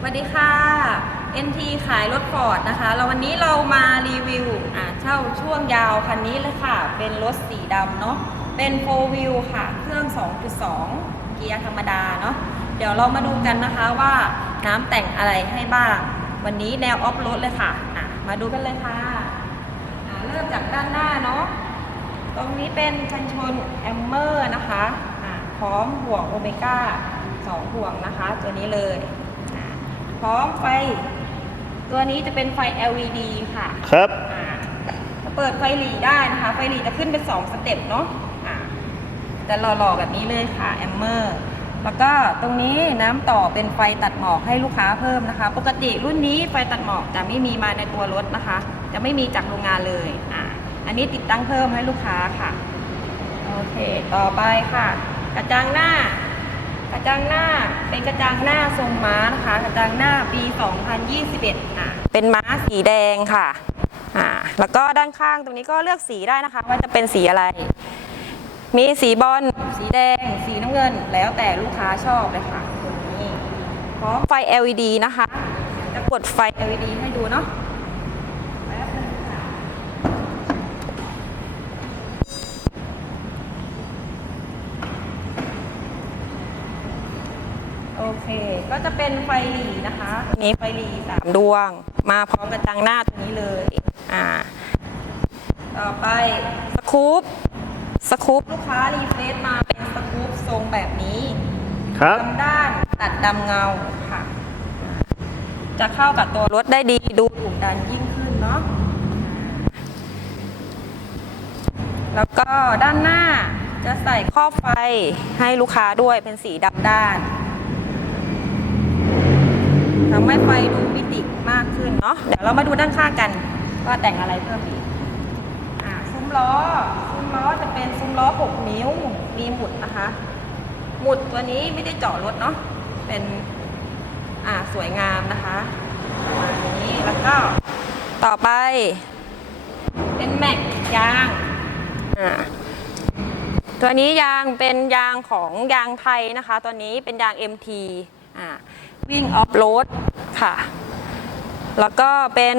สวัสดีค่ะ NT ขายรถฟอร์ดนะคะแล้ววันนี้เรามารีวิวอ่าเช่าช่วงยาวคันนี้เลยค่ะ เป็นรถสีดำเนาะ เป็น 4 wheel ค่ะ เครื่อง 2.2 เกียร์ธรรมดาเนาะ เดี๋ยวเรามาดูกันนะคะว่าน้ำแต่งอะไรให้บ้าง วันนี้แนวออฟโรดเลยค่ะอะ มาดูกันเลยค่ะอ่าเริ่มจากด้านหน้าเนาะ ตรงนี้เป็นกันชนแอมเมอร์นะคะอะพร้อมห่วงโอเมก้าสองห่วงนะคะ ตัวนี้เลย พร้อมไฟ ตัวนี้จะเป็นไฟ LED ค่ะครับอะเปิดไฟหลีได้นะคะ ไฟหลีจะขึ้นเป็น2สเต็ปเนาะอะจะหล่อๆแบบนี้เลยค่ะแอมเมอร์แล้วก็ตรงนี้น้ำต่อเป็นไฟตัดหมอกให้ลูกค้าเพิ่มนะคะ ปกติรุ่นนี้ไฟตัดหมอกจะไม่มีมาในตัวรถนะคะ จะไม่มีจากโรงงานเลยอะอันนี้ติดตั้งเพิ่มให้ลูกค้าค่ะ โอเค ต่อไปค่ะ กระจังหน้ากระ จังหน้าเป็นกระจังหน้าทรงม้านะคะ กระจังหน้าปี 2021อะเป็นม้าสีแดงค่ะอ่าแล้วก็ด้านข้างตรงนี้ก็เลือกสีได้นะคะ ว่าจะเป็นสีอะไร มีสีบอลสีแดง สีน้ำเงิน แล้วแต่ลูกค้าชอบเลยค่ะตรงนี้พร้อมไฟ LED นะคะจะกดไฟ LED ให้ดูเนาะแป๊บนึงค่ะ โอเค ก็จะเป็นไฟหลีนะคะตัวนี้ไฟหลีสามดวง มาพร้อมกระจังหน้าตัวนี้เลยอ่าต่อไปสคูปสคูปลูกค้ารีเฟรชมาเป็นสคูปทรงแบบนี้ครับดำด้านตัดดำเงาค่ะ จะเข้ากับตัวรถได้ดีดูดุดันยิ่งขึ้นเนาะแล้วก็ด้านหน้าจะใส่ครอบไฟให้ลูกค้าด้วยเป็นสีดำด้าน ทำให้ไฟดูมิติมากขึ้นเนาะเดี๋ยวเรามาดูด้านข้างกัน ว่าแต่งอะไรเพิ่มอีกอ่าซุ้มล้อซุ้มล้อจะเป็นซุ้มล้อ 6 นิ้วมีหมุดนะคะ หมุดตัวนี้ไม่ได้เจาะรถเนาะเป็นอ่าสวยงามนะคะประมาณนี้แล้วก็ต่อไป เป็นแม็กยางอ่าตัวนี้ยางเป็นยางของยางไทยนะคะ ตัวนี้เป็นยาง MT อ่า วิ่งออฟโรดค่ะ แล้วก็เป็น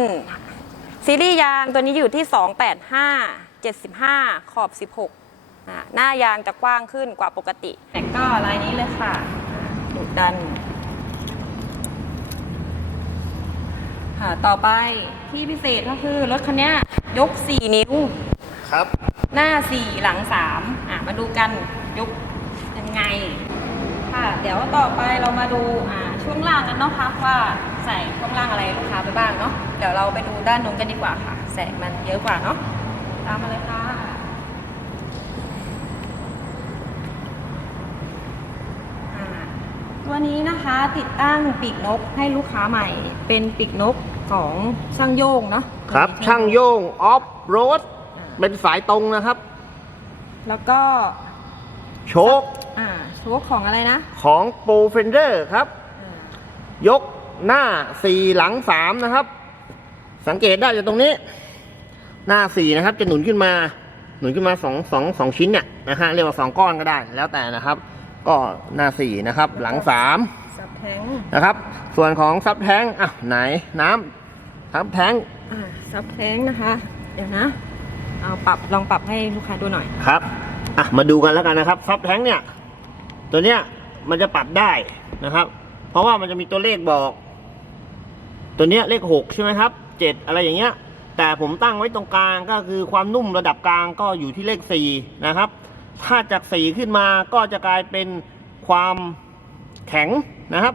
ซีรีส์ยางตัวนี้อยู่ที่ 285 75 ขอบ 16อ่าหน้ายางจะกว้างขึ้นกว่าปกติแต่ก็ลายนี้เลยค่ะอ่าดุดันค่ะต่อไปที่พิเศษก็คือรถคันเนี้ยยก 4 นิ้วครับ หน้า 4 หลัง 3 อะ มาดูกันยกยังไง ค่ะ เดี๋ยวต่อไปเรามาดูอ่าช่วงล่างกันเนาะคะว่าใส่ช่วงล่างอะไรลูกค้าไปบ้างเนาะเดี๋ยวเราไปดูด้านนู้นกันดีกว่าค่ะ แสงมันเยอะกว่าเนาะตามมาเลยค่ะอ่าตัวนี้นะคะติดตั้งปีกนกให้ลูกค้าใหม่ เป็นปีกนกของช่างโยงเนาะครับช่างโยงออฟโรดอ่าเป็นสายตรงนะครับ แล้วก็โชค อ่าโชคของอะไรนะ ของโปรเฟนเดอร์ครับอ่ายกหน้า4หลัง3นะครับ สังเกตได้จากตรงนี้ หน้า4นะครับ จะหนุนขึ้นมา หนุนขึ้นมา2 2 2ชิ้นเนี่ยนะฮะเรียกว่า2ก้อนก็ได้ แล้วแต่นะครับ ก็หน้า4นะครับ หลัง3สับแทงนะครับ ส่วนของซับแท้งอะไหนน้ำซับแท้งอ่าซับแทงนะคะ เดี๋ยวนะ เอาปรับลองปรับให้ลูกค้าดูหน่อยครับ อะมาดูกันแล้วกันนะครับซับแท้งเนี่ย ตัวเนี้ยมันจะปรับได้นะครับ เพราะว่ามันจะมีตัวเลขบอก ตัวเนี้ยเลขหกใช่ไหมครับเจ็ดอะไรอย่างเงี้ย แต่ผมตั้งไว้ตรงกลางก็คือความนุ่มระดับกลางก็อยู่ที่เลขสี่นะครับ ถ้าจากสี่ขึ้นมาก็จะกลายเป็นความแข็งนะครับ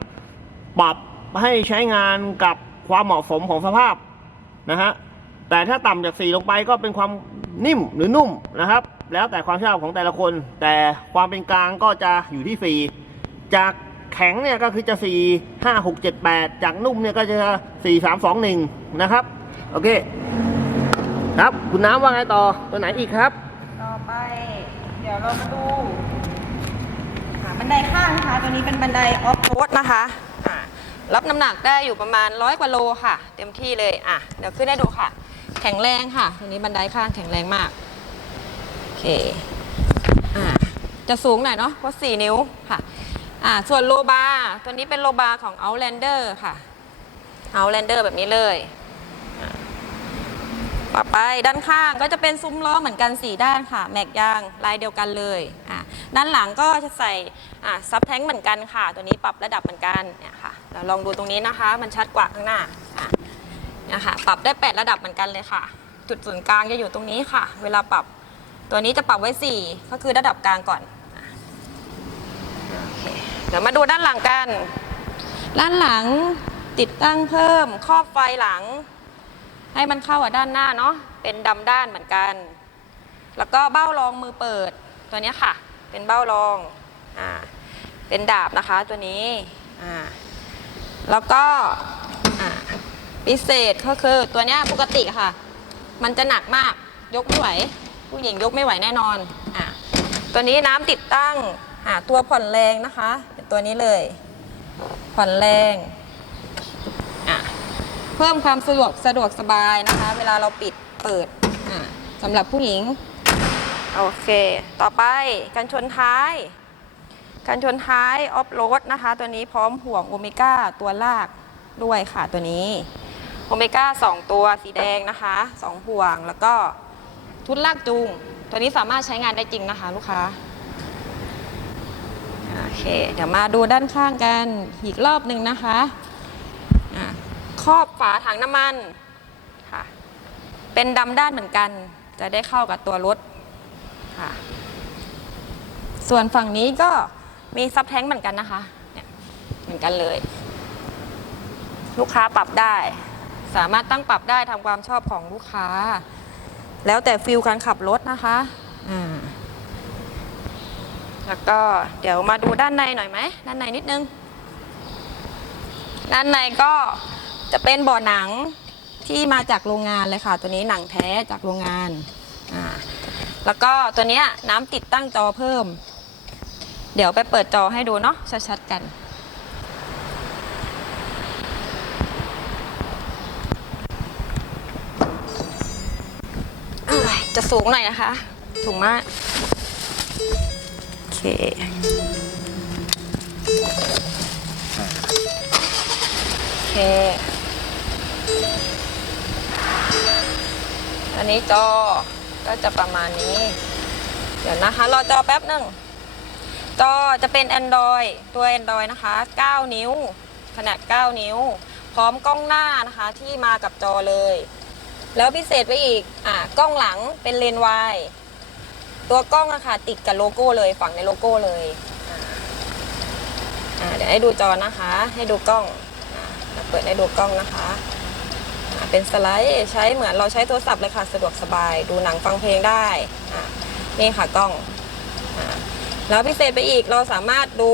ปรับให้ใช้งานกับความเหมาะสมของสภาพนะฮะแต่ถ้าต่ำจากสี่ลงไปก็เป็นความนิ่มหรือนุ่มนะครับ แล้วแต่ความชอบของแต่ละคน แต่ความเป็นกลางก็จะอยู่ที่สี่จากแข็งเนี่ยก็คือจะสี่ห้าหกเจ็ดแปดจากนุ่มเนี่ยก็จะสี่สามสองหนึ่งนะครับ โอเค ครับคุณน้ำว่าไงต่อตัวไหนอีกครับ ต่อไป เดี๋ยวเรามาดูอ่าบันไดข้างนะคะตัวนี้เป็นบันไดออฟโรดนะคะอ่ารับน้ำหนักได้อยู่ประมาณร้อยกว่าโลค่ะ เต็มที่เลยอะเดี๋ยวขึ้นให้ดูค่ะ แข็งแรงค่ะตัวนี้บันไดข้างแข็งแรงมากโอ เคอ่าจะสูงหน่อยเนาะเพราะ4นิ้วค่ะอ่าส่วนโลบาร์ตัวนี้เป็นโลบาร์ของ Outlander ค่ะ Outlander แบบนี้เลยต่อไปด้านข้างก็จะเป็นซุ้มล้อเหมือนกัน 4 ด้านค่ะ แม็กยางลายเดียวกันเลยอ่าด้านหลังก็จะใส่อ่าซับแท้งเหมือนกันค่ะ ตัวนี้ปรับระดับเหมือนกันเนี่ยค่ะเราลองดูตรงนี้นะคะ มันชัดกว่าข้างหน้าอะเนี่ยค่ะปรับได้ 8 ระดับเหมือนกันเลยค่ะ จุดศูนย์กลางจะอยู่ตรงนี้ค่ะ เวลาปรับ ตัวนี้จะปรับไว้ 4 ก็คือระดับกลางก่อน เดี๋ยวมาดูด้านหลังกัน ด้านหลังติดตั้งเพิ่มครอบไฟหลัง ให้มันเข้ากับด้านหน้าเนาะ เป็นดำด้านเหมือนกัน แล้วก็เบ้ารองมือเปิดตัวนี้ค่ะ เป็นเบ้ารองอ่าเป็นดาบนะคะตัวนี้อ่าแล้วก็อ่าพิเศษก็คือตัวนี้ปกติค่ะ มันจะหนักมากยกไม่ไหว ผู้หญิงยกไม่ไหวแน่นอนอ่าตัวนี้น้ำติดตั้งหาตัวผ่อนแรงนะคะตัวนี้เลย ผ่อนแรงอะเพิ่มความสะดวกสะดวกสบายนะคะ เวลาเราปิดเปิดอะสำหรับผู้หญิงโอเค ต่อไปกันชนท้ายกันชนท้ายออฟโรดนะคะ ตัวนี้พร้อมห่วงโอเมก้าตัวลากด้วยค่ะตัวนี้โอเมก้า2ตัวสีแดงนะคะ 2 ห่วงแล้วก็ ทุนลากจูง ตัวนี้สามารถใช้งานได้จริงนะคะลูกค้า โอเค เดี๋ยวมาดูด้านข้างกันอีกรอบหนึ่งนะคะะครอบฝาถังน้ำมันค่ะ เป็นดำด้านเหมือนกัน จะได้เข้ากับตัวรถค่ะ ส่วนฝั่งนี้ก็มีซับแท้งเหมือนกันนะคะเนี่ยเหมือนกันเลย ลูกค้าปรับได้ สามารถตั้งปรับได้ทำความชอบของลูกค้า แล้วแต่ฟิลการขับรถนะคะอ่าแล้วก็เดี๋ยวมาดูด้านในหน่อยไหมด้านในนิดนึง ด้านในก็จะเป็นบ่อหนังที่มาจากโรงงานเลยค่ะ ตัวนี้หนังแท้จากโรงงานอ่าแล้วก็ตัวเนี้ยน้ำติดตั้งจอเพิ่ม เดี๋ยวไปเปิดจอให้ดูเนาะชัดๆกัน จะสูงหน่อยนะคะ สูงมาก โอเค โอเค อันนี้จอ ก็จะประมาณนี้ เดี๋ยวนะคะ รอจอแป๊บหนึ่ง จอจะเป็น Android ตัว Android นะคะ 9 นิ้ว ขนาด 9 นิ้ว พร้อมกล้องหน้านะคะ ที่มากับจอเลย แล้วพิเศษไปอีกอ่ากล้องหลังเป็นเลนส์วายตัวกล้องอะค่ะติดกับโลโก้เลยฝังในโลโก้เลยอ่าเดี๋ยวให้ดูจอนะคะ ให้ดูกล้องอ่าเปิดให้ดูกล้องนะคะอ่าเป็นสไลด์ใช้เหมือนเราใช้โทรศัพท์เลยค่ะสะดวกสบายดูหนังฟังเพลงได้อ่านี่ค่ะกล้องอ่าแล้วพิเศษไปอีกเราสามารถดู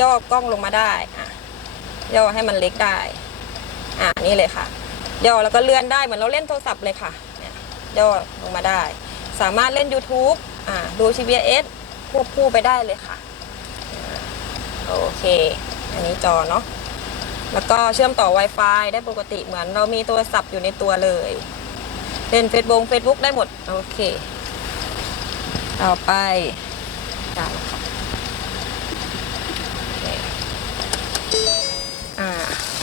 ย่อกล้องลงมาได้อะย่อให้มันเล็กได้อ่านี่เลยค่ะ ย่อแล้วก็เลื่อนได้เหมือนเราเล่นโทรศัพท์เลยค่ะเนี่ยย่อลงมาได้ สามารถเล่น YouTube อ่าดู CBS ควบคู่ไปได้เลยค่ะโอเค อันนี้จอเนาะแล้วก็เชื่อมต่อ Wi-Fi ได้ปกติเหมือนเรามีโทรศัพท์อยู่ในตัวเลยเล่น Facebook Facebook ได้หมด โอเค ต่อไปได้ค่ะอ่า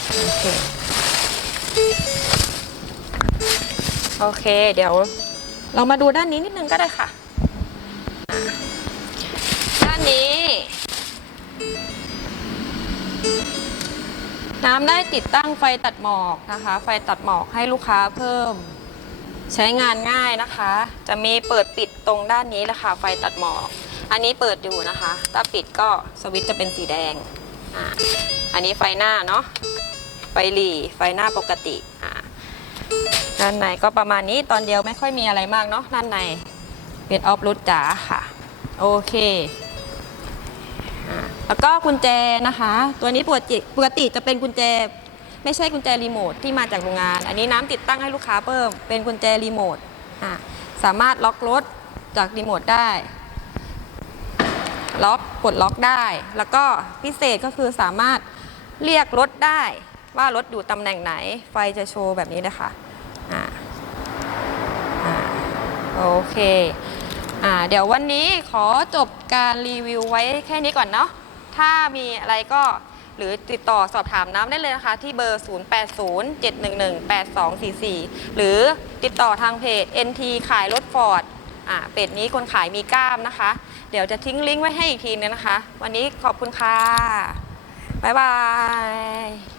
โอเค โอเค เดี๋ยวเรามาดูด้านนี้นิดนึงก็ได้ค่ะ ด้านนี้ น้ำได้ติดตั้งไฟตัดหมอกนะคะ ไฟตัดหมอกให้ลูกค้าเพิ่ม ใช้งานง่ายนะคะ จะมีเปิดปิดตรงด้านนี้แหละค่ะ ไฟตัดหมอก อันนี้เปิดอยู่นะคะ ถ้าปิดก็สวิตช์จะเป็นสีแดงอ,อันนี้ไฟหน้าเนาะ ไฟหลีไฟหน้าปกติอ่า ด้านในก็ประมาณนี้ตอนเดียวไม่ค่อยมีอะไรมากเนาะด้านในเป็นออฟรูดจ๋าค่ะ โอเคแล้วก็กุญแจนะคะ ตัวนี้ปกติปกติจะเป็นกุญแจ ไม่ใช่กุญแจรีโมทที่มาจากโรงงาน อันนี้น้ำติดตั้งให้ลูกค้าเพิ่มเป็นกุญแจรีโมทสามารถล็อกรถจากรีโมทได้ล็อกปลดล็อกได้ แล้วก็พิเศษก็คือสามารถเรียกรถได้ว่ารถอยู่ตำแหน่งไหน ไฟจะโชว์แบบนี้เลยค่ะ อ่าอ่า โอเคอ่าเดี๋ยววันนี้ขอจบการรีวิวไว้แค่นี้ก่อนเนาะถ้ามีอะไรก็หรือติดต่อสอบถามน้ำได้เลยนะคะ ที่เบอร์ 0807118244 หรือติดต่อทางเพจ NT ขายรถฟอร์ดอ่าเป็ดนี้คนขายมีกล้ามนะคะ เดี๋ยวจะทิ้งลิงก์ไว้ให้อีกทีนึงนะคะ วันนี้ขอบคุณค่ะ บ๊ายบาย